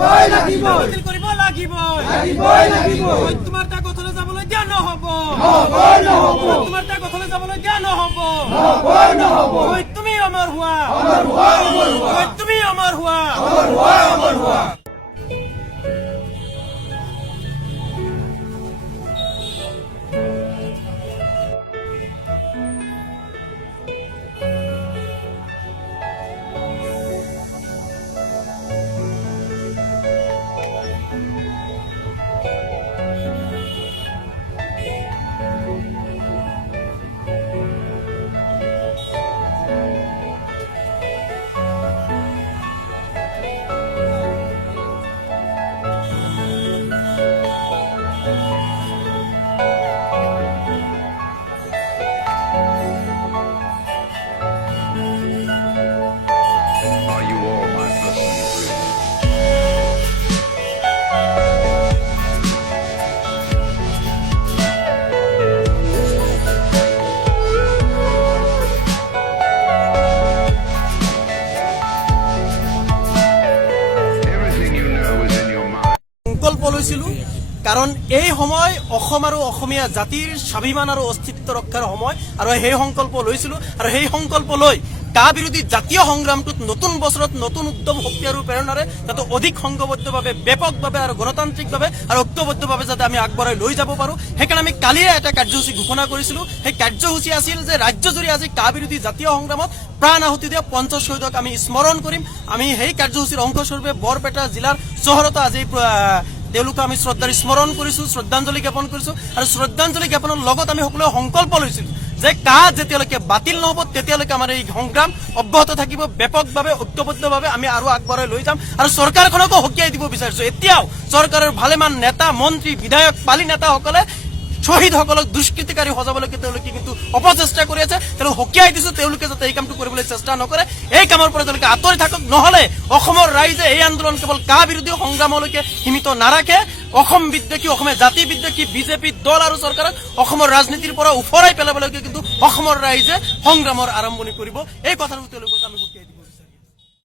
কৰিব লাগিব তোমাৰ তাৰ কথালৈ যাবলৈ দিয়া নহব তোমাৰ তাৰ কথালৈ যাবলৈ দিয়া নহব তুমি অমৰ হোৱা তুমি অমৰ হোৱা Are you all my personal friends? Everything you know is in your mind. সংকল্প লৈছিলো কাৰণ এই সময় অসম আৰু অসমীয়া জাতিৰ স্বাভিমান আৰু অস্তিত্ব ৰক্ষাৰ সময় আৰু সেই সংকল্প লৈছিলো আৰু সেই সংকল্প লৈ কা বিৰোধী জাতীয় সংগ্ৰামটোত নতুন বছৰত নতুন উদ্যম শক্তি আৰু প্ৰেৰণাৰে যাতে অধিক সংঘবদ্ধভাৱে ব্যাপকভাৱে আৰু গণতান্ত্ৰিকভাৱে আৰু ঐক্যবদ্ধভাৱে যাতে আমি আগবঢ়াই লৈ যাব পাৰো সেইকাৰণে আমি কালিয়ে এটা কাৰ্যসূচী ঘোষণা কৰিছিলো সেই কাৰ্যসূচী আছিল যে ৰাজ্যজুৰি আজি কা বিৰোধী জাতীয় সংগ্ৰামত প্ৰাণ আহুতি দিয়া 50 শ্বহীদক আমি স্মৰণ কৰিম আমি সেই কাৰ্যসূচীৰ অংশস্বৰূপে বৰপেটা জিলাৰ চহৰতো আজি তেওঁলোকক আমি শ্ৰদ্ধাৰে স্মৰণ কৰিছো শ্ৰদ্ধাঞ্জলি জ্ঞাপন কৰিছো আৰু শ্ৰদ্ধাঞ্জলি জ্ঞাপনৰ লগত আমি সকলোৱে সংকল্প লৈছিলো যে কা যেতিয়ালৈকে বাতিল নহব তেতিয়ালৈকে আমাৰ এই সংগ্ৰাম অব্যাহত থাকিব ব্যাপকভাৱে ঐক্যবদ্ধভাৱে আমি আৰু আগবঢ়াই লৈ যাম আৰু চৰকাৰখনকো সকীয়াই দিব বিচাৰিছো এতিয়াও চৰকাৰৰ ভালেমান নেতা মন্ত্ৰী বিধায়ক পালি নেতাসকলে শ্বহীদসকলক দুষ্কৃতিকাৰী সজাবলৈকে তেওঁলোকে কিন্তু অপচেষ্টা কৰি আছে তেওঁলোক সকীয়াই দিছো তেওঁলোকে যাতে এই কামটো কৰিবলৈ চেষ্টা নকৰে এই কামৰ পৰা তেওঁলোকে আঁতৰি থাকক নহলে অসমৰ ৰাইজে এই আন্দোলন কেৱল কা বিৰোধী সংগ্ৰামলৈকে সীমিত নাৰাখে অসম বিদ্বেষী অসমীয়া জাতি বিদ্বেষী বিজেপি দল আৰু চৰকাৰক অসমৰ ৰাজনীতিৰ পৰা উফৰাই পেলাবলৈকে কিন্তু অসমৰ ৰাইজে সংগ্ৰামৰ আৰম্ভণি কৰিব এই কথাটো তেওঁলোকক আমি